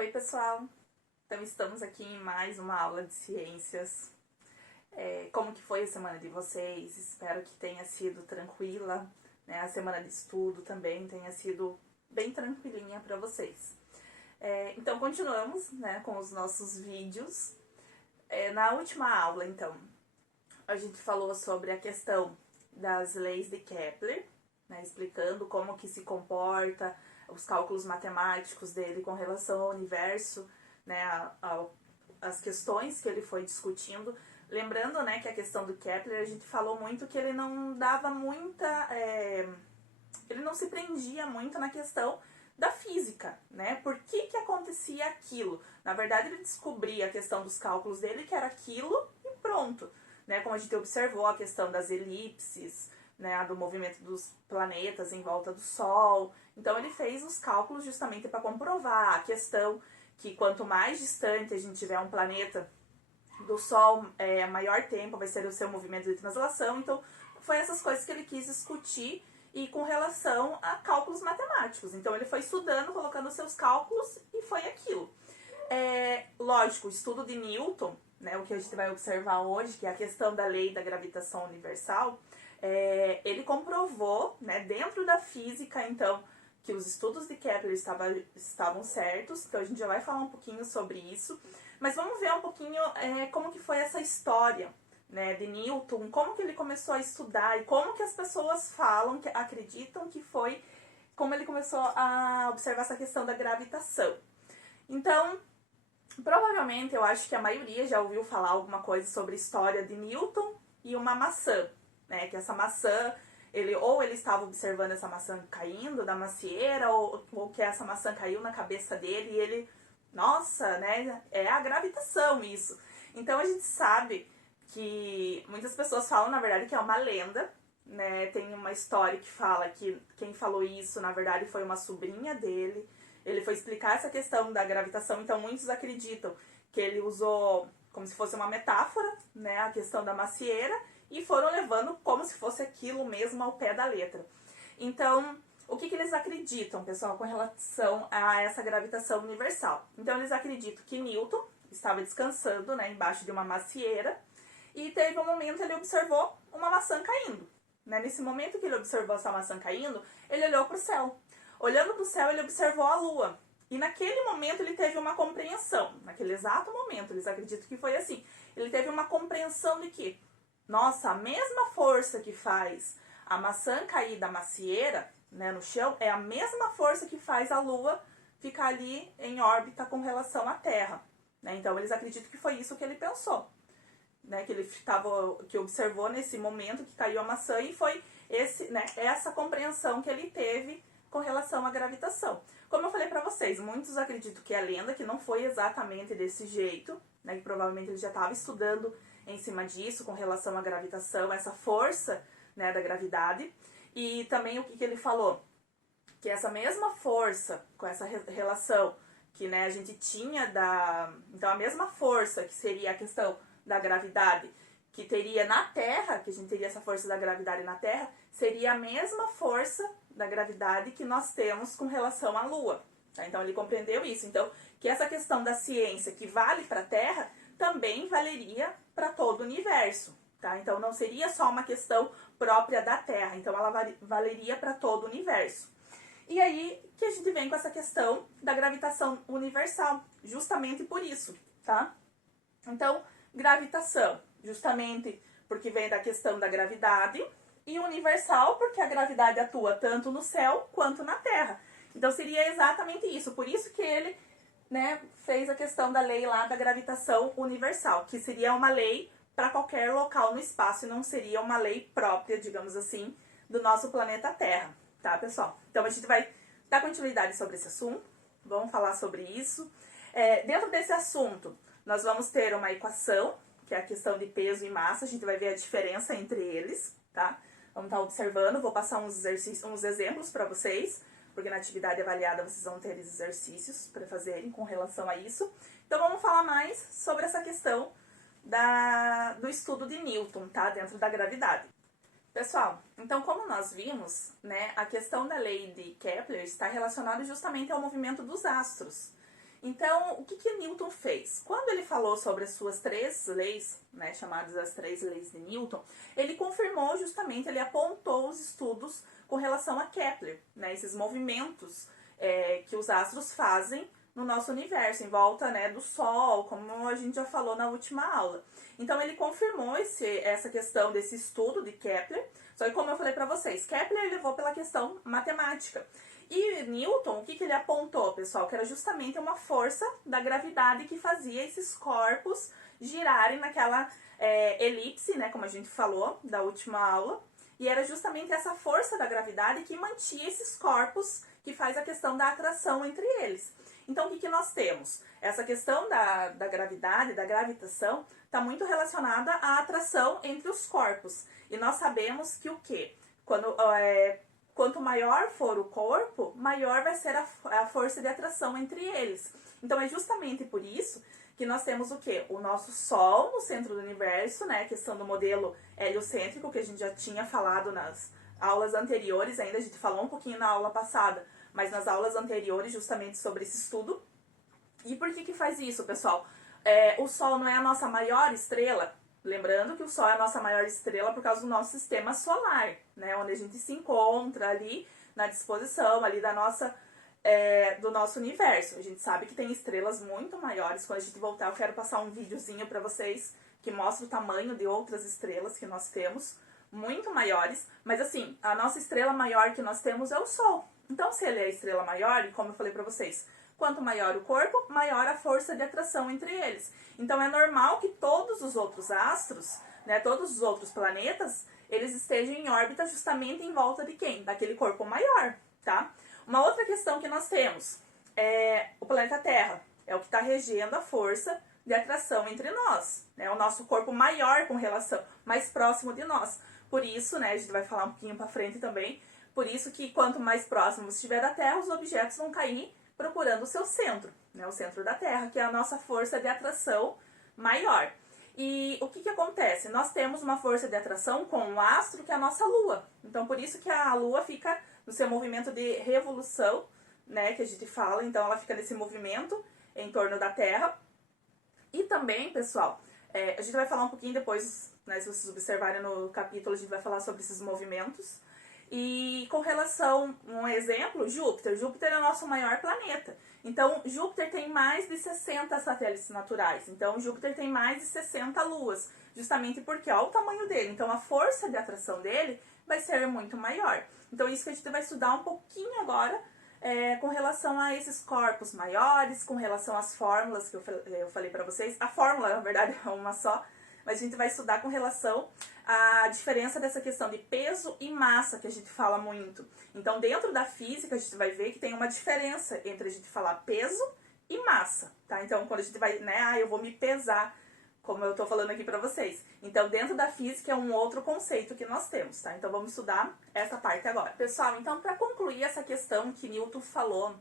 Oi, pessoal! Então, estamos aqui em mais uma aula de ciências. Como que foi a semana de vocês? Espero que tenha sido tranquila, né? A semana de estudo também tenha sido bem tranquilinha para vocês. Então, continuamos, né, com os nossos vídeos. Na última aula, então, a gente falou sobre a questão das leis de Kepler, né, explicando como que se comporta os cálculos matemáticos dele com relação ao universo, né, as questões que ele foi discutindo. Lembrando, né, que a questão do Kepler, a gente falou muito que ele não dava muita... ele não se prendia muito na questão da física, né? Por que acontecia aquilo? Na verdade, ele descobria a questão dos cálculos dele, que era aquilo e pronto. Né? Como a gente observou a questão das elipses, né, do movimento dos planetas em volta do Sol. Então ele fez os cálculos justamente para comprovar a questão que quanto mais distante a gente tiver um planeta do Sol, maior tempo vai ser o seu movimento de translação. Então foi essas coisas que ele quis discutir e com relação a cálculos matemáticos. Então ele foi estudando, colocando seus cálculos e foi aquilo. Lógico, o estudo de Newton, né, o que a gente vai observar hoje, que é a questão da lei da gravitação universal, ele comprovou, né, dentro da física, então, que os estudos de Kepler estavam certos. Então a gente já vai falar um pouquinho sobre isso. Mas vamos ver um pouquinho como que foi essa história, né, de Newton, como que ele começou a estudar e como que as pessoas falam, que acreditam que foi como ele começou a observar essa questão da gravitação. Então, provavelmente, eu acho que a maioria já ouviu falar alguma coisa sobre a história de Newton e uma maçã, né? Que essa maçã, ele estava observando essa maçã caindo da macieira, ou que essa maçã caiu na cabeça dele e ele, nossa, né? É a gravitação isso. Então a gente sabe que muitas pessoas falam, na verdade, que é uma lenda, né? Tem uma história que fala que quem falou isso, na verdade, foi uma sobrinha dele. Ele foi explicar essa questão da gravitação, então muitos acreditam que ele usou como se fosse uma metáfora, né, a questão da macieira, e foram levando como se fosse aquilo mesmo ao pé da letra. Então, o que eles acreditam, pessoal, com relação a essa gravitação universal? Então, eles acreditam que Newton estava descansando, né, embaixo de uma macieira, e teve um momento que ele observou uma maçã caindo. Né? Nesse momento que ele observou essa maçã caindo, ele olhou para o céu. Olhando para o céu, ele observou a lua. E naquele momento ele teve uma compreensão. Naquele exato momento, eles acreditam que foi assim. Ele teve uma compreensão de que, nossa, a mesma força que faz a maçã cair da macieira, né, no chão, é a mesma força que faz a lua ficar ali em órbita com relação à Terra. Né? Então eles acreditam que foi isso que ele pensou. Né, que observou nesse momento que caiu a maçã, e foi essa compreensão que ele teve com relação à gravitação. Como eu falei para vocês, muitos acreditam que é lenda, que não foi exatamente desse jeito, né, que provavelmente ele já estava estudando em cima disso, com relação à gravitação, essa força, né, da gravidade. E também o que ele falou? Que essa mesma força, com essa relação que, né, a gente tinha então a mesma força que seria a questão da gravidade que teria na Terra, que a gente teria essa força da gravidade na Terra, seria a mesma força da gravidade que nós temos com relação à Lua. Tá? Então ele compreendeu isso. Então, que essa questão da ciência que vale para a Terra, também valeria para todo o universo. Tá? Então não seria só uma questão própria da Terra, então ela valeria para todo o universo. E aí que a gente vem com essa questão da gravitação universal, justamente por isso, tá? Então, gravitação, justamente porque vem da questão da gravidade, e universal porque a gravidade atua tanto no céu quanto na Terra. Então seria exatamente isso, por isso que ele, né, fez a questão da lei lá da gravitação universal, que seria uma lei para qualquer local no espaço e não seria uma lei própria, digamos assim, do nosso planeta Terra, tá, pessoal? Então a gente vai dar continuidade sobre esse assunto, vamos falar sobre isso. Dentro desse assunto, nós vamos ter uma equação, que é a questão de peso e massa, a gente vai ver a diferença entre eles, tá? Vamos estar observando, vou passar uns exemplos para vocês, porque na atividade avaliada vocês vão ter exercícios para fazerem com relação a isso. Então vamos falar mais sobre essa questão do estudo de Newton, tá? Dentro da gravidade. Pessoal, então como nós vimos, né, a questão da lei de Kepler está relacionada justamente ao movimento dos astros. Então, o que que Newton fez? Quando ele falou sobre as suas três leis, né, chamadas as três leis de Newton, ele confirmou justamente, ele apontou os estudos com relação a Kepler, né, esses movimentos que os astros fazem no nosso universo, em volta, né, do Sol, como a gente já falou na última aula. Então, ele confirmou essa questão desse estudo de Kepler, só que como eu falei para vocês, Kepler levou pela questão matemática. E Newton, o que ele apontou, pessoal? Que era justamente uma força da gravidade que fazia esses corpos girarem naquela elipse, né, como a gente falou da última aula. E era justamente essa força da gravidade que mantinha esses corpos, que faz a questão da atração entre eles. Então, o que nós temos? Essa questão da gravidade, da gravitação, está muito relacionada à atração entre os corpos. E nós sabemos que o quê? Quanto maior for o corpo, maior vai ser a força de atração entre eles. Então, é justamente por isso que nós temos o quê? O nosso Sol no centro do universo, né? A questão do modelo heliocêntrico, que a gente já tinha falado nas aulas anteriores, ainda a gente falou um pouquinho na aula passada, mas nas aulas anteriores, justamente sobre esse estudo. E por que faz isso, pessoal? O Sol não é a nossa maior estrela? Lembrando que o Sol é a nossa maior estrela por causa do nosso sistema solar, né? Onde a gente se encontra ali na disposição ali do nosso universo. A gente sabe que tem estrelas muito maiores. Quando a gente voltar, eu quero passar um videozinho para vocês que mostra o tamanho de outras estrelas que nós temos, muito maiores. Mas assim, a nossa estrela maior que nós temos é o Sol. Então, se ele é a estrela maior, e como eu falei para vocês, quanto maior o corpo, maior a força de atração entre eles. Então, é normal que todos os outros astros, né, todos os outros planetas, eles estejam em órbita justamente em volta de quem? Daquele corpo maior, tá? Uma outra questão que nós temos é o planeta Terra. É o que está regendo a força de atração entre nós, né? O nosso corpo maior com relação, mais próximo de nós. Por isso, né, a gente vai falar um pouquinho para frente também, por isso que quanto mais próximo você estiver da Terra, os objetos vão cair procurando o seu centro, né, o centro da Terra, que é a nossa força de atração maior. E o que acontece? Nós temos uma força de atração com o astro, que é a nossa Lua. Então, por isso que a Lua fica no seu movimento de revolução, né, que a gente fala. Então, ela fica nesse movimento em torno da Terra. E também, pessoal, a gente vai falar um pouquinho depois, né, se vocês observarem no capítulo, a gente vai falar sobre esses movimentos. E com relação, um exemplo, Júpiter. Júpiter é o nosso maior planeta. Então, Júpiter tem mais de 60 satélites naturais. Então, Júpiter tem mais de 60 luas. Justamente porque, olha o tamanho dele. Então, a força de atração dele vai ser muito maior. Então, isso que a gente vai estudar um pouquinho agora com relação a esses corpos maiores, com relação às fórmulas que eu falei para vocês. A fórmula, na verdade, é uma só. Mas a gente vai estudar com relação à diferença dessa questão de peso e massa, que a gente fala muito. Então, dentro da física, a gente vai ver que tem uma diferença entre a gente falar peso e massa, tá? Então, quando a gente vai, né, eu vou me pesar, como eu tô falando aqui pra vocês. Então, dentro da física é um outro conceito que nós temos, tá? Então, vamos estudar essa parte agora. Pessoal, então, para concluir essa questão que Newton falou,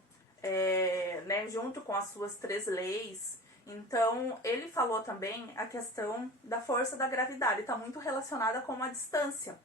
né, junto com as suas três leis, então, ele falou também a questão da força da gravidade, está muito relacionada com a distância,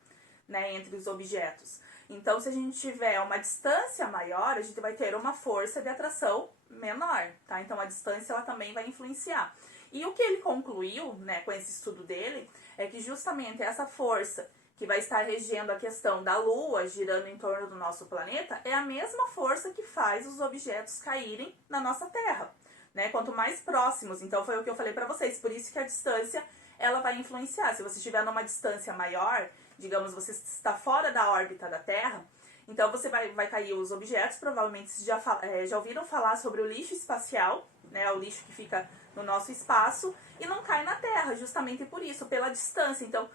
né, entre os objetos. Então, se a gente tiver uma distância maior, a gente vai ter uma força de atração menor, tá? Então, a distância ela também vai influenciar. E o que ele concluiu, né, com esse estudo dele, é que justamente essa força que vai estar regendo a questão da Lua girando em torno do nosso planeta é a mesma força que faz os objetos caírem na nossa Terra. Né, quanto mais próximos, então foi o que eu falei para vocês, por isso que a distância ela vai influenciar. Se você estiver numa distância maior, digamos, você está fora da órbita da Terra, então você vai cair os objetos, provavelmente vocês já ouviram falar sobre o lixo espacial, né, o lixo que fica no nosso espaço, e não cai na Terra, justamente por isso, pela distância. Então,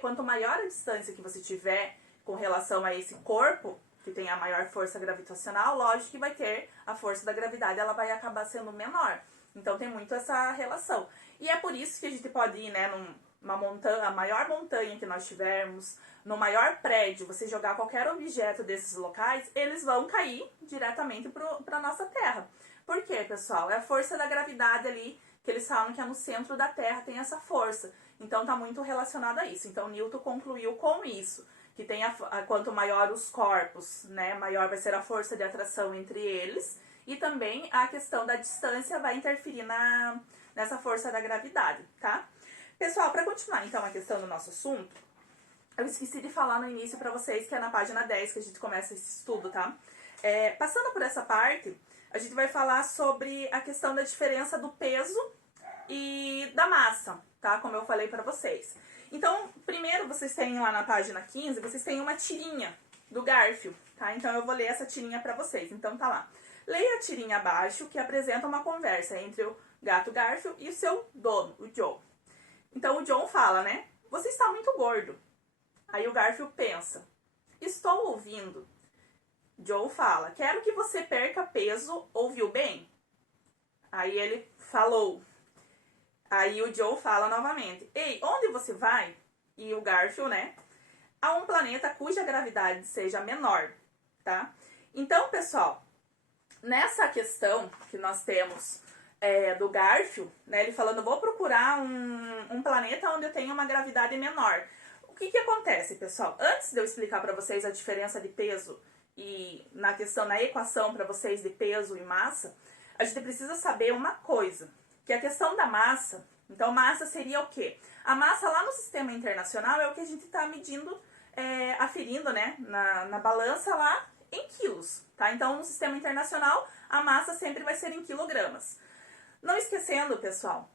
quanto maior a distância que você tiver com relação a esse corpo, que tem a maior força gravitacional, lógico que vai ter a força da gravidade, ela vai acabar sendo menor. Então tem muito essa relação. E é por isso que a gente pode ir, né, numa montanha, a maior montanha que nós tivermos, no maior prédio, você jogar qualquer objeto desses locais, eles vão cair diretamente para a nossa Terra. Por quê, pessoal? É a força da gravidade ali, que eles falam que é no centro da Terra, tem essa força. Então tá muito relacionado a isso. Então Newton concluiu com isso, que tem quanto maior os corpos, né, maior vai ser a força de atração entre eles, e também a questão da distância vai interferir nessa força da gravidade, tá? Pessoal, para continuar então a questão do nosso assunto, eu esqueci de falar no início para vocês que é na página 10 que a gente começa esse estudo, tá? Passando por essa parte, a gente vai falar sobre a questão da diferença do peso e da massa, tá? Como eu falei para vocês. Então, primeiro vocês têm lá na página 15, vocês têm uma tirinha do Garfield, tá? Então eu vou ler essa tirinha para vocês. Então tá lá. Leia a tirinha abaixo que apresenta uma conversa entre o gato Garfield e o seu dono, o Joe. Então o John fala, né? Você está muito gordo. Aí o Garfield pensa, estou ouvindo. Joe fala, quero que você perca peso, ouviu bem? Aí ele falou. Aí o Joe fala novamente, ei, onde você vai? E o Garfield, né? A um planeta cuja gravidade seja menor, tá? Então, pessoal, nessa questão que nós temos do Garfield, né? Ele falando, vou procurar um planeta onde eu tenha uma gravidade menor. O que acontece, pessoal? Antes de eu explicar para vocês a diferença de peso e na questão, na equação para vocês de peso e massa, a gente precisa saber uma coisa, que a questão da massa, então massa seria o quê? A massa lá no sistema internacional é o que a gente está medindo, aferindo, né, na balança lá em quilos, tá? Então no sistema internacional a massa sempre vai ser em quilogramas. Não esquecendo, pessoal,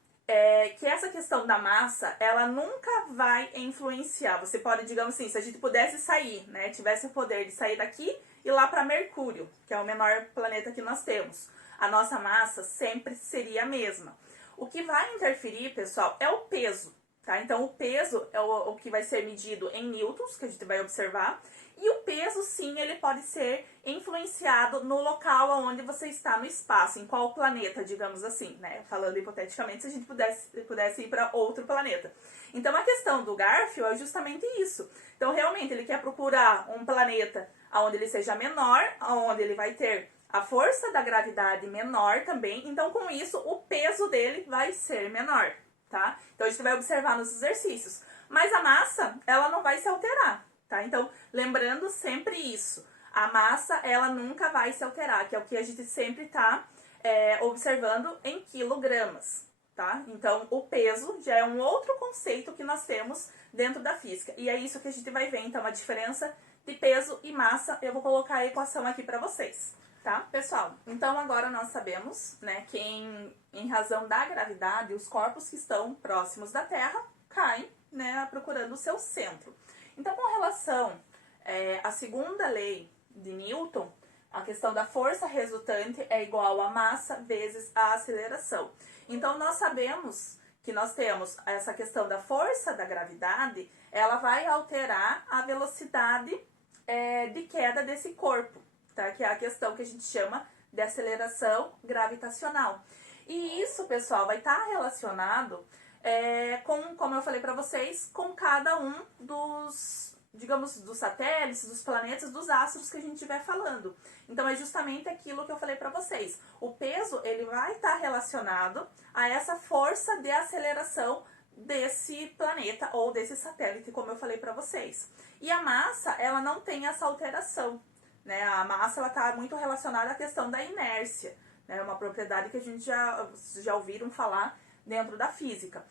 que essa questão da massa, ela nunca vai influenciar. Você pode, digamos assim, se a gente pudesse sair, né, tivesse o poder de sair daqui e ir lá para Mercúrio, que é o menor planeta que nós temos, a nossa massa sempre seria a mesma. O que vai interferir, pessoal, é o peso, tá? Então o peso é o que vai ser medido em newtons, que a gente vai observar, e o peso, sim, ele pode ser influenciado no local onde você está no espaço, em qual planeta, digamos assim, né? Falando hipoteticamente, se a gente pudesse ir para outro planeta. Então, a questão do Garfield é justamente isso. Então, realmente, ele quer procurar um planeta onde ele seja menor, onde ele vai ter a força da gravidade menor também. Então, com isso, o peso dele vai ser menor, tá? Então, a gente vai observar nos exercícios. Mas a massa, ela não vai se alterar. Tá? Então, lembrando sempre isso, a massa ela nunca vai se alterar, que é o que a gente sempre está observando em quilogramas, tá? Então, o peso já é um outro conceito que nós temos dentro da física, e é isso que a gente vai ver, então, a diferença de peso e massa. Eu vou colocar a equação aqui para vocês, tá? Pessoal, então agora nós sabemos, né, que em razão da gravidade, os corpos que estão próximos da Terra caem, né, procurando o seu centro. Então, com relação à segunda lei de Newton, a questão da força resultante é igual a massa vezes a aceleração. Então, nós sabemos que nós temos essa questão da força da gravidade, ela vai alterar a velocidade de queda desse corpo, tá? Que é a questão que a gente chama de aceleração gravitacional. E isso, pessoal, vai estar relacionado como eu falei para vocês, com cada um dos, digamos, dos satélites, dos planetas, dos astros que a gente estiver falando. Então, é justamente aquilo que eu falei para vocês. O peso, ele vai estar relacionado a essa força de aceleração desse planeta ou desse satélite, como eu falei para vocês. E a massa, ela não tem essa alteração, né? A massa, ela está muito relacionada à questão da inércia, né? Uma propriedade que a gente já ouviram falar dentro da física.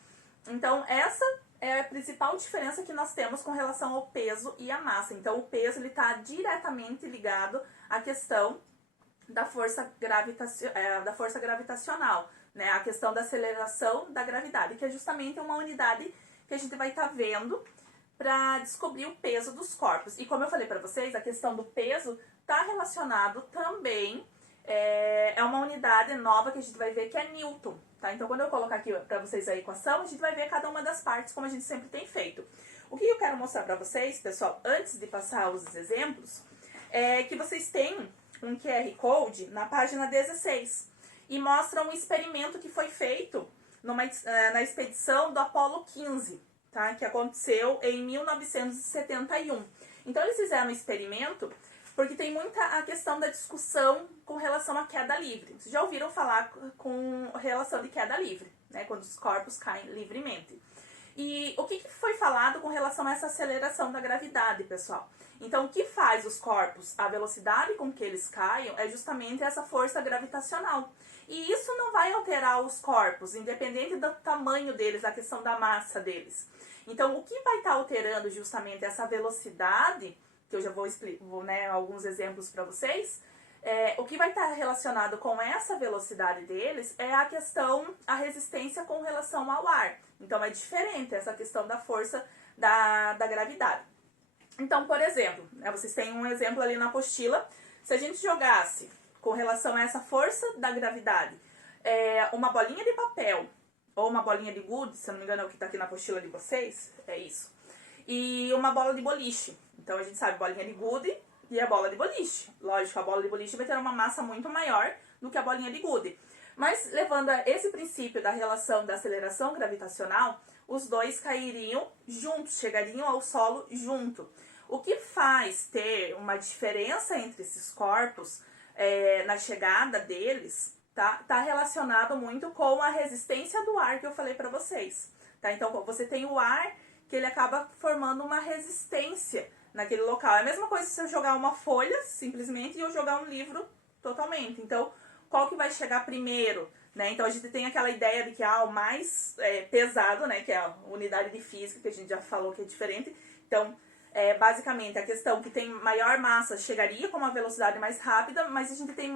Então, essa é a principal diferença que nós temos com relação ao peso e à massa. Então, o peso está diretamente ligado à questão da força gravitacional, né? A questão da aceleração da gravidade, que é justamente uma unidade que a gente vai estar vendo para descobrir o peso dos corpos. E como eu falei para vocês, a questão do peso está relacionado também, é uma unidade nova que a gente vai ver, que é Newton. Tá? Então, quando eu colocar aqui para vocês a equação, a gente vai ver cada uma das partes, como a gente sempre tem feito. O que eu quero mostrar para vocês, pessoal, antes de passar os exemplos, é que vocês têm um QR Code na página 16 e mostra um experimento que foi feito na expedição do Apollo 15, tá? Que aconteceu em 1971. Então, eles fizeram um experimento porque tem muita a questão da discussão com relação à queda livre. Vocês já ouviram falar com relação de queda livre, né? Quando os corpos caem livremente. E o que foi falado relacionado com relação a essa aceleração da gravidade, pessoal. Então, o que faz os corpos, a velocidade com que eles caiam, é justamente essa força gravitacional. E isso não vai alterar os corpos, independente do tamanho deles, da questão da massa deles. Então, o que vai estar alterando justamente essa velocidade, que eu já vou explicar, né, alguns exemplos para vocês, o que vai estar relacionado com essa velocidade deles é a questão, a resistência com relação ao ar. Então, é diferente essa questão da força da gravidade. Então, por exemplo, vocês têm um exemplo ali na apostila, se a gente jogasse com relação a essa força da gravidade uma bolinha de papel ou uma bolinha de gude, se eu não me engano é o que está aqui na apostila de vocês, é isso, e uma bola de boliche. Então, a gente sabe bolinha de gude e a bola de boliche. Lógico, a bola de boliche vai ter uma massa muito maior do que a bolinha de gude. Mas, levando a esse princípio da relação da aceleração gravitacional, os dois cairiam juntos, chegariam ao solo junto. O que faz ter uma diferença entre esses corpos na chegada deles, tá relacionado muito com a resistência do ar que eu falei para vocês. Tá? Então, você tem o ar que ele acaba formando uma resistência naquele local. É a mesma coisa se eu jogar uma folha, simplesmente, e eu jogar um livro totalmente. Então, qual que vai chegar primeiro? Né? Então, a gente tem aquela ideia de que o mais pesado, né, que é a unidade de física, que a gente já falou que é diferente. Então, basicamente, a questão que tem maior massa chegaria com uma velocidade mais rápida, mas a gente tem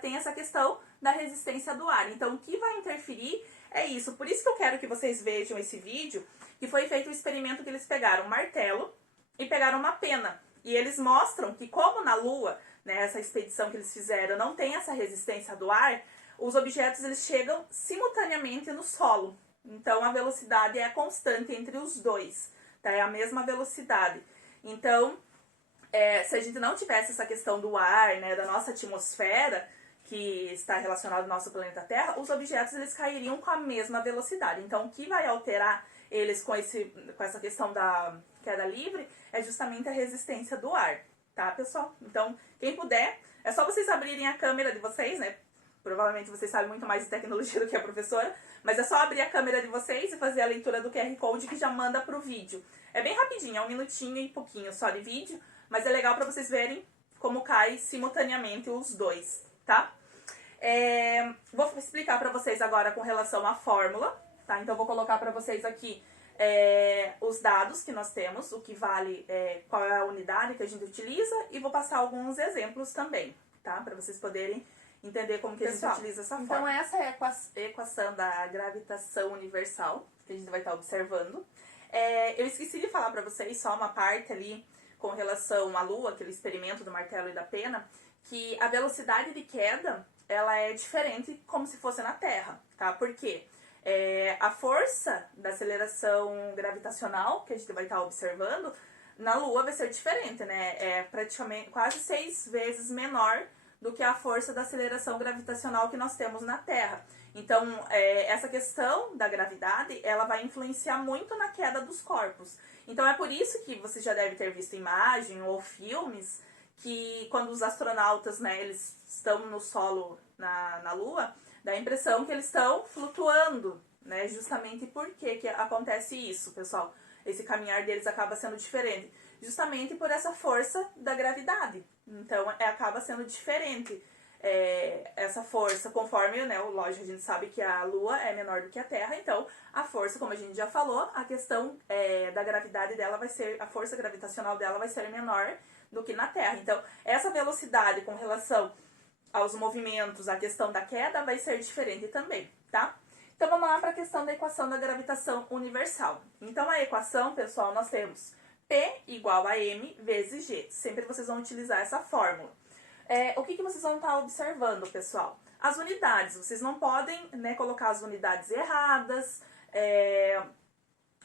tem essa questão da resistência do ar. Então, o que vai interferir é isso. Por isso que eu quero que vocês vejam esse vídeo, que foi feito um experimento que eles pegaram um martelo e pegaram uma pena. E eles mostram que como na Lua, né, essa expedição que eles fizeram, não tem essa resistência do ar, os objetos eles chegam simultaneamente no solo. Então, a velocidade é constante entre os dois, tá? É a mesma velocidade. Então, se a gente não tivesse essa questão do ar, né, da nossa atmosfera, que está relacionado ao nosso planeta Terra, os objetos eles cairiam com a mesma velocidade. Então, o que vai alterar eles com essa questão da queda livre é justamente a resistência do ar, tá, pessoal? Então, quem puder, é só vocês abrirem a câmera de vocês, né? Provavelmente vocês sabem muito mais de tecnologia do que a professora, mas é só abrir a câmera de vocês e fazer a leitura do QR Code que já manda pro vídeo. É bem rapidinho, é 1 minutinho e pouquinho só de vídeo, mas é legal para vocês verem como cai simultaneamente os dois, tá? Vou explicar para vocês agora com relação à fórmula, tá? Então, vou colocar para vocês aqui os dados que nós temos, o que vale, qual é a unidade que a gente utiliza, e vou passar alguns exemplos também, tá? Para vocês poderem entender como que a gente utiliza essa fórmula. Então, essa é a equação da gravitação universal, que a gente vai estar observando. Eu esqueci de falar para vocês só uma parte ali com relação à Lua, aquele experimento do martelo e da pena, que a velocidade de queda, ela é diferente como se fosse na Terra, tá? Por quê? A força da aceleração gravitacional que a gente vai estar observando na Lua vai ser diferente, né? É praticamente quase 6 vezes menor do que a força da aceleração gravitacional que nós temos na Terra. Então, essa questão da gravidade, ela vai influenciar muito na queda dos corpos. Então, é por isso que você já deve ter visto imagem ou filmes que quando os astronautas, né, eles estão no solo na Lua, dá a impressão que eles estão flutuando, né? Justamente por que acontece isso, pessoal? Esse caminhar deles acaba sendo diferente. Justamente por essa força da gravidade. Então, acaba sendo diferente essa força, conforme, né, lógico, a gente sabe que a Lua é menor do que a Terra, então a força, como a gente já falou, a questão da gravidade dela vai ser, a força gravitacional dela vai ser menor do que na Terra. Então, essa velocidade com relação aos movimentos, a questão da queda vai ser diferente também, tá? Então, vamos lá para a questão da equação da gravitação universal. Então, a equação, pessoal, nós temos P igual a M vezes G. Sempre vocês vão utilizar essa fórmula. O que vocês vão estar observando, pessoal? As unidades, vocês não podem, né, colocar as unidades erradas,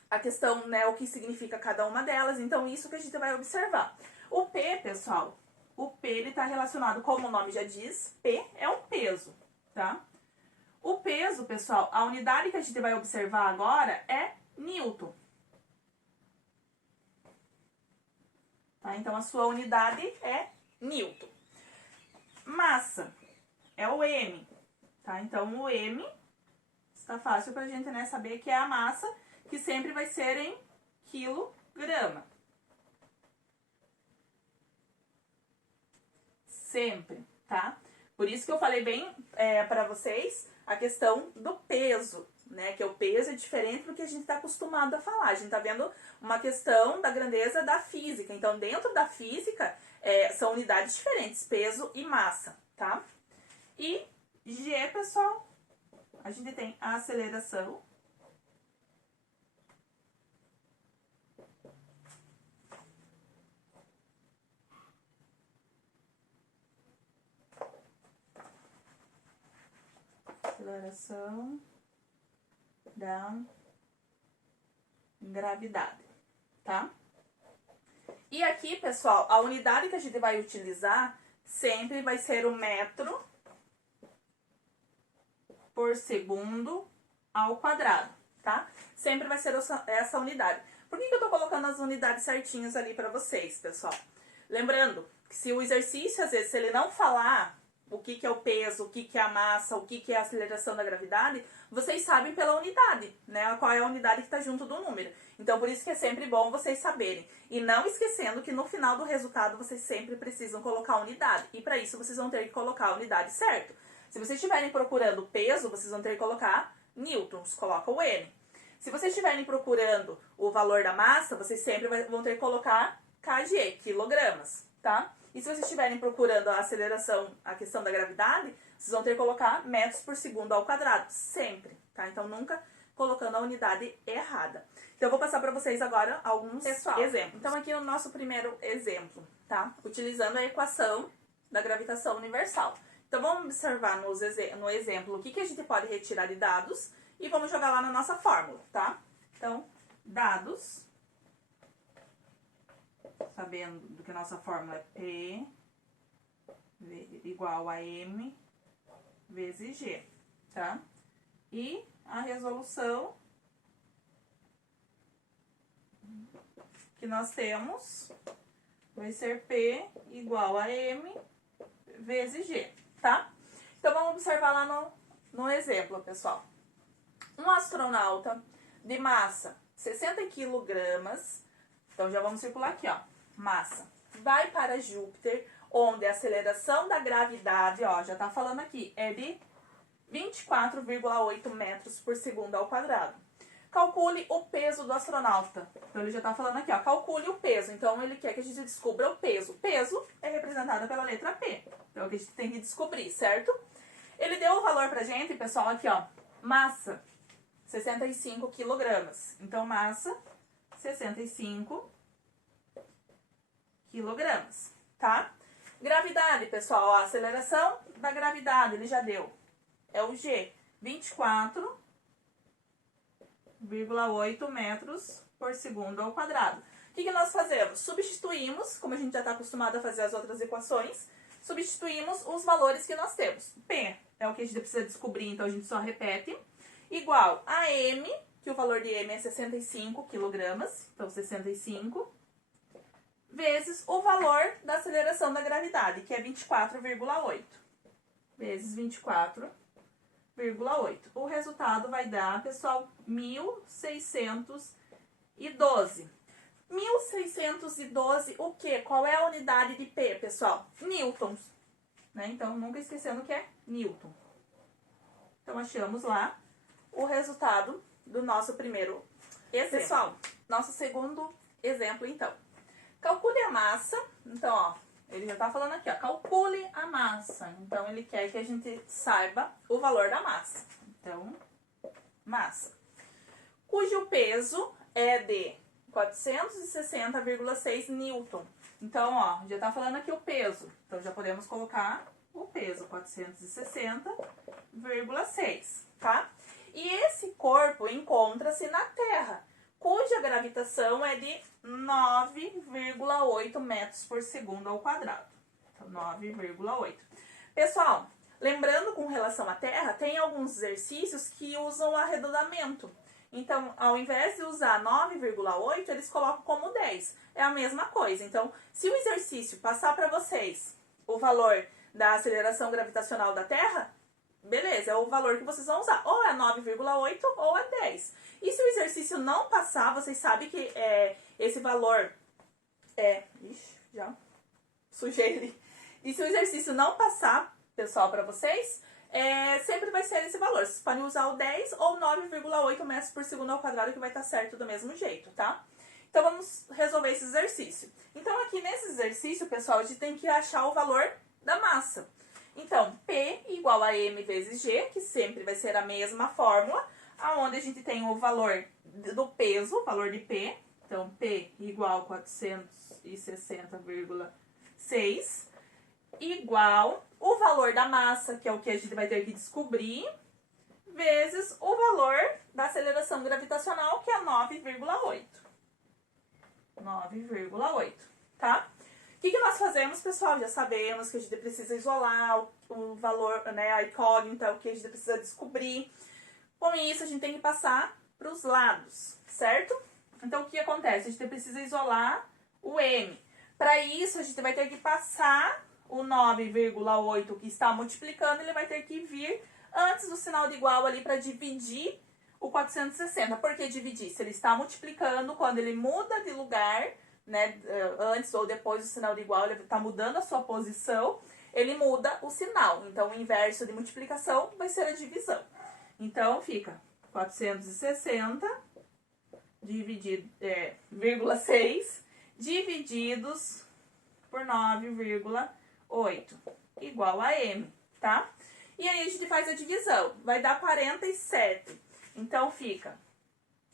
a questão, né, o que significa cada uma delas, então isso que a gente vai observar. O P, pessoal, o P ele está relacionado, como o nome já diz, P é um peso, tá? O peso, pessoal, a unidade que a gente vai observar agora é Newton. Tá? Então, a sua unidade é Newton. Massa é o M, tá? Então, o M está fácil para a gente, né, saber que é a massa, que sempre vai ser em quilograma. Sempre, tá? Por isso que eu falei bem pra vocês a questão do peso, né? Que o peso é diferente do que a gente tá acostumado a falar. A gente tá vendo uma questão da grandeza da física. Então, dentro da física, são unidades diferentes, peso e massa, tá? E G, pessoal, a gente tem a aceleração. Aceleração da gravidade, tá? E aqui, pessoal, a unidade que a gente vai utilizar sempre vai ser o metro por segundo ao quadrado, tá? Sempre vai ser essa unidade. Por que eu tô colocando as unidades certinhas ali pra vocês, pessoal? Lembrando que se o exercício, às vezes, se ele não falar o que é o peso, o que é a massa, o que é a aceleração da gravidade, vocês sabem pela unidade, né? Qual é a unidade que está junto do número. Então, por isso que é sempre bom vocês saberem. E não esquecendo que no final do resultado, vocês sempre precisam colocar a unidade. E para isso, vocês vão ter que colocar a unidade certo. Se vocês estiverem procurando peso, vocês vão ter que colocar newtons, coloca o N. Se vocês estiverem procurando o valor da massa, vocês sempre vão ter que colocar kg, quilogramas, tá? E se vocês estiverem procurando a aceleração, a questão da gravidade, vocês vão ter que colocar metros por segundo ao quadrado, sempre, tá? Então, nunca colocando a unidade errada. Então, eu vou passar para vocês agora alguns exemplos. Então, aqui no nosso primeiro exemplo, tá? Utilizando a equação da gravitação universal. Então, vamos observar no exemplo o que a gente pode retirar de dados e vamos jogar lá na nossa fórmula, tá? Então, dados... Sabendo que a nossa fórmula é P igual a M vezes G, tá? E a resolução que nós temos vai ser P igual a M vezes G, tá? Então, vamos observar lá no exemplo, pessoal. Um astronauta de massa 60 quilogramas. Então, já vamos circular aqui, ó, massa. Vai para Júpiter, onde a aceleração da gravidade, ó, já tá falando aqui, é de 24,8 metros por segundo ao quadrado. Calcule o peso do astronauta. Então, ele já tá falando aqui, ó, calcule o peso. Então, ele quer que a gente descubra o peso. O peso é representado pela letra P. Então, a gente tem que descobrir, certo? Ele deu o valor pra gente, pessoal, aqui, ó, massa, 65 quilogramas. Então, massa... 65 quilogramas, tá? Gravidade, pessoal, a aceleração da gravidade, ele já deu. É o G, 24,8 metros por segundo ao quadrado. O que nós fazemos? Substituímos, como a gente já está acostumado a fazer as outras equações, substituímos os valores que nós temos. P é o que a gente precisa descobrir, então a gente só repete. Igual a M, que o valor de M é 65 quilogramas, então 65, vezes o valor da aceleração da gravidade, que é 24,8, vezes 24,8. O resultado vai dar, pessoal, 1.612. 1.612 o quê? Qual é a unidade de P, pessoal? Newtons, né? Então, nunca esquecendo que é Newton. Então, achamos lá o resultado do nosso primeiro exemplo. Pessoal, nosso segundo exemplo, então. Calcule a massa. Então, ó, ele já tá falando aqui, ó, calcule a massa. Então, ele quer que a gente saiba o valor da massa. Então, massa. Cujo peso é de 460,6 newton. Então, ó, já tá falando aqui o peso. Então, já podemos colocar o peso, 460,6, tá? E esse corpo encontra-se na Terra, cuja gravitação é de 9,8 metros por segundo ao quadrado. Então, 9,8. Pessoal, lembrando com relação à Terra, tem alguns exercícios que usam arredondamento. Então, ao invés de usar 9,8, eles colocam como 10. É a mesma coisa. Então, se o exercício passar para vocês o valor da aceleração gravitacional da Terra, beleza, é o valor que vocês vão usar. Ou é 9,8 ou é 10. E se o exercício não passar, vocês sabem que esse valor Ixi, já sujei ali. E se o exercício não passar, pessoal, para vocês, sempre vai ser esse valor. Vocês podem usar o 10 ou 9,8 metros por segundo ao quadrado, que vai estar certo do mesmo jeito, tá? Então, vamos resolver esse exercício. Então, aqui nesse exercício, pessoal, a gente tem que achar o valor da massa. Então, P igual a M vezes G, que sempre vai ser a mesma fórmula, aonde a gente tem o valor do peso, o valor de P. Então, P igual a 460,6, igual o valor da massa, que é o que a gente vai ter que descobrir, vezes o valor da aceleração gravitacional, que é 9,8. 9,8, tá? O que nós fazemos, pessoal? Já sabemos que a gente precisa isolar o valor, né, a incógnita, o que a gente precisa descobrir. Com isso, a gente tem que passar para os lados, certo? Então, o que acontece? A gente precisa isolar o M. Para isso, a gente vai ter que passar o 9,8 que está multiplicando, ele vai ter que vir antes do sinal de igual ali para dividir o 460. Por que dividir? Se ele está multiplicando, quando ele muda de lugar, né, antes ou depois do sinal de igual, ele está mudando a sua posição, ele muda o sinal. Então, o inverso de multiplicação vai ser a divisão. Então, fica 460 dividido, 0,6 divididos por 9,8 igual a M, tá? E aí, a gente faz a divisão. Vai dar 47. Então, fica...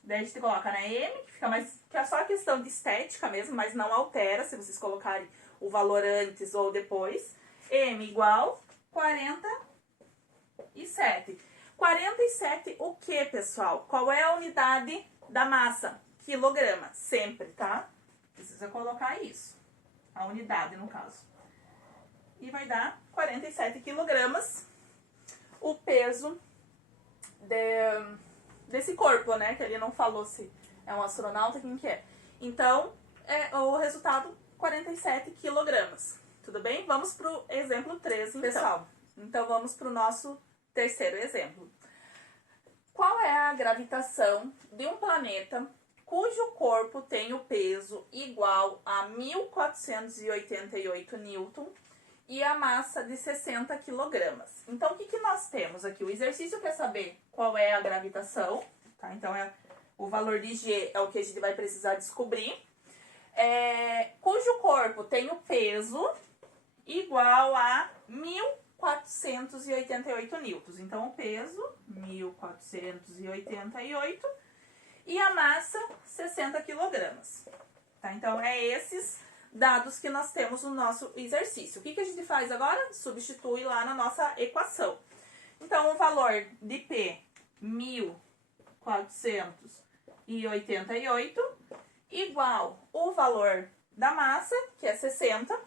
Daí a gente coloca na M, que fica mais... que é só a questão de estética mesmo, mas não altera se vocês colocarem o valor antes ou depois. M igual 47. 47 o que, pessoal? Qual é a unidade da massa? Quilograma, sempre, tá? Precisa colocar isso. A unidade, no caso. E vai dar 47 quilogramas o peso desse corpo, né? Que ele não falou se é um astronauta, quem que é. Então, o resultado, 47 quilogramas. Tudo bem? Vamos pro exemplo 13, então. Pessoal, então vamos pro nosso terceiro exemplo. Qual é a gravitação de um planeta cujo corpo tem o peso igual a 1.488 newton e a massa de 60 quilogramas? Então, o que nós temos aqui? O exercício quer saber qual é a gravitação, tá? Então, o valor de G é o que a gente vai precisar descobrir. Cujo corpo tem o peso igual a 1.488 newtons. Então, o peso, 1.488, e a massa, 60 quilogramas. Tá? Então, esses dados que nós temos no nosso exercício. O que a gente faz agora? Substitui lá na nossa equação. Então, o valor de P, 1.488, igual o valor da massa, que é 60.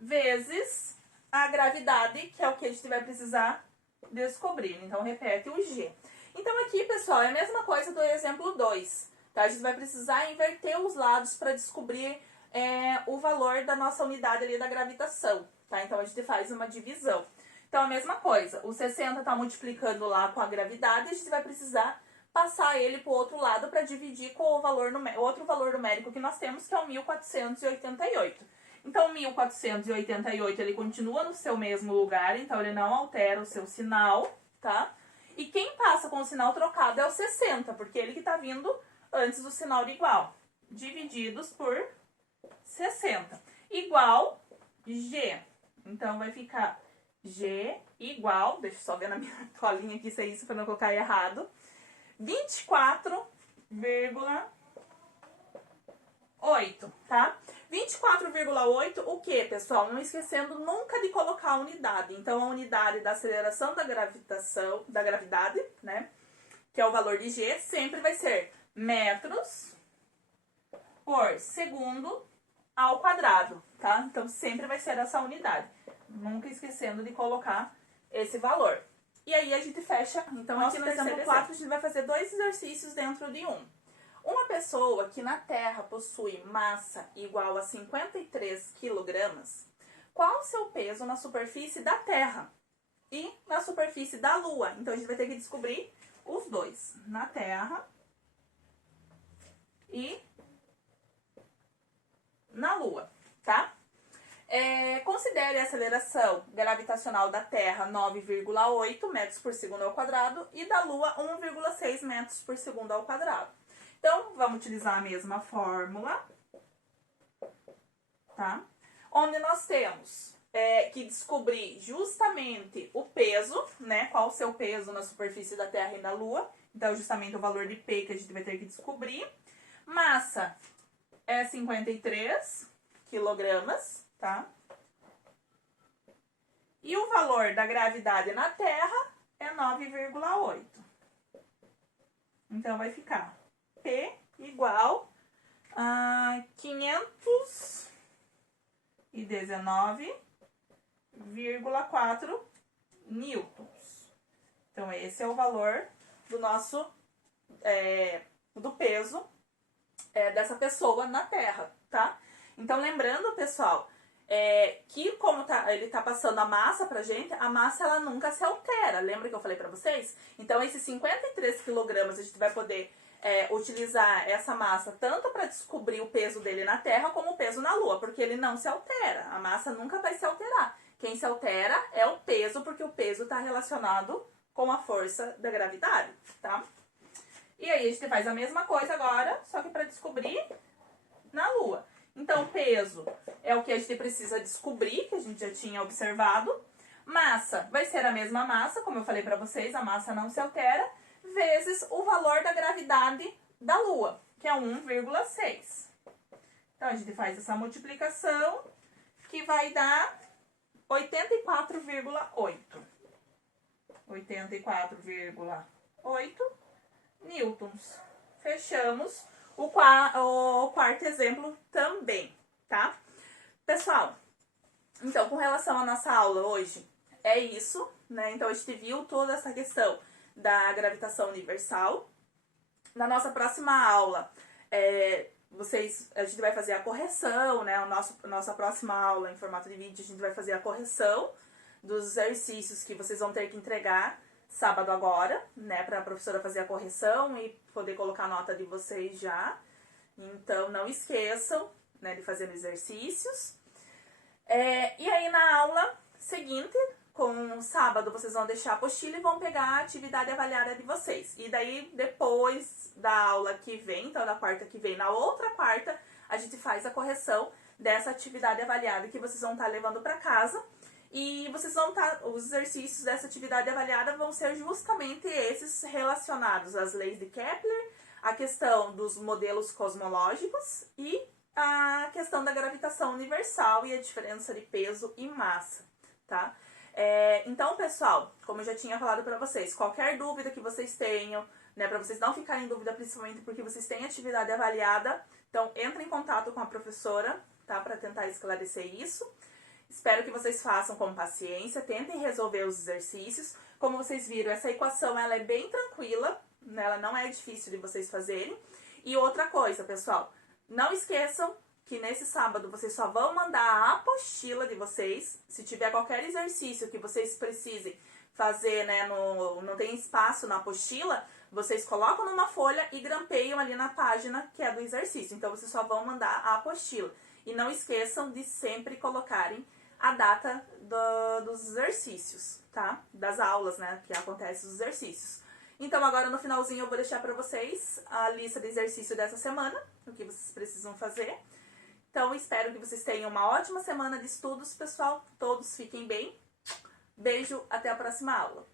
Vezes a gravidade, que é o que a gente vai precisar descobrir. Então, repete o G. Então, aqui, pessoal, é a mesma coisa do exemplo 2. Tá? A gente vai precisar inverter os lados para descobrir o valor da nossa unidade ali da gravitação. Tá? Então, a gente faz uma divisão. Então, a mesma coisa. O 60 está multiplicando lá com a gravidade, a gente vai precisar passar ele para o outro lado para dividir com o outro valor numérico que nós temos, que é o 1.488. Então, 1.488, ele continua no seu mesmo lugar, então ele não altera o seu sinal, tá? E quem passa com o sinal trocado é o 60, porque ele que está vindo antes do sinal de igual. Divididos por 60. Igual G. Então, vai ficar G igual, deixa eu só ver na minha toalhinha aqui se é isso, para não colocar errado, 24,8, tá? 24,8, o que, pessoal? Não esquecendo nunca de colocar a unidade. Então, a unidade da aceleração da gravidade, né? Que é o valor de G, sempre vai ser metros por segundo ao quadrado, tá? Então, sempre vai ser essa unidade. Nunca esquecendo de colocar esse valor. E aí, a gente fecha. Então, aqui no exemplo 4, a gente vai fazer dois exercícios dentro de um. uma pessoa que na Terra possui massa igual a 53 quilogramas, qual o seu peso na superfície da Terra e na superfície da Lua? Então, a gente vai ter que descobrir os dois, na Terra e na Lua, tá? Considere a aceleração gravitacional da Terra 9,8 metros por segundo ao quadrado e da Lua 1,6 metros por segundo ao quadrado. Então, vamos utilizar a mesma fórmula, tá? Onde nós temos que descobrir justamente o peso, né? Qual o seu peso na superfície da Terra e da Lua. Então, justamente o valor de P que a gente vai ter que descobrir. Massa é 53 quilogramas, tá? E o valor da gravidade na Terra é 9,8. Então, vai ficar P igual a 519,4 newtons. Então, esse é o valor do nosso, do peso dessa pessoa na Terra, tá? Então, lembrando, pessoal, que como ele tá passando a massa pra gente, a massa ela nunca se altera. Lembra que eu falei pra vocês? Então, esses 53 quilogramas a gente vai poder utilizar essa massa tanto para descobrir o peso dele na Terra como o peso na Lua, porque ele não se altera. A massa nunca vai se alterar. Quem se altera é o peso, porque o peso está relacionado com a força da gravidade, tá? E aí a gente faz a mesma coisa agora, só que para descobrir na Lua. Então, peso é o que a gente precisa descobrir, que a gente já tinha observado. Massa vai ser a mesma massa, como eu falei para vocês, a massa não se altera, vezes o valor da gravidade da Lua, que é 1,6. Então, a gente faz essa multiplicação, que vai dar 84,8. 84,8 newtons. Fechamos o quarto exemplo também, tá? Pessoal, então, com relação à nossa aula hoje, é isso, né? Então, a gente viu toda essa questão da gravitação universal. Na nossa próxima aula, a gente vai fazer a correção, né? Nossa próxima aula em formato de vídeo, a gente vai fazer a correção dos exercícios que vocês vão ter que entregar sábado agora, né? Para a professora fazer a correção e poder colocar a nota de vocês já. Então, não esqueçam, né, de fazer os exercícios. E aí, na aula seguinte, com sábado, vocês vão deixar a apostila e vão pegar a atividade avaliada de vocês. E daí, depois da aula que vem, então da quarta que vem, na outra quarta, a gente faz a correção dessa atividade avaliada que vocês vão estar levando para casa. E vocês vão os exercícios dessa atividade avaliada vão ser justamente esses relacionados às leis de Kepler, a questão dos modelos cosmológicos e a questão da gravitação universal e a diferença de peso e massa, tá? Então, pessoal, como eu já tinha falado para vocês, qualquer dúvida que vocês tenham, né, para vocês não ficarem em dúvida, principalmente porque vocês têm atividade avaliada, então entre em contato com a professora, tá, para tentar esclarecer isso. Espero que vocês façam com paciência, tentem resolver os exercícios. Como vocês viram, essa equação ela é bem tranquila, né, ela não é difícil de vocês fazerem. E outra coisa, pessoal, não esqueçam que nesse sábado vocês só vão mandar a apostila de vocês. Se tiver qualquer exercício que vocês precisem fazer, né, não tem espaço na apostila, vocês colocam numa folha e grampeiam ali na página que é do exercício. Então, vocês só vão mandar a apostila. E não esqueçam de sempre colocarem a data dos exercícios, tá? Das aulas, né, que acontecem os exercícios. Então, agora no finalzinho eu vou deixar para vocês a lista de exercício dessa semana, o que vocês precisam fazer. Então, espero que vocês tenham uma ótima semana de estudos, pessoal. Todos fiquem bem. Beijo, até a próxima aula.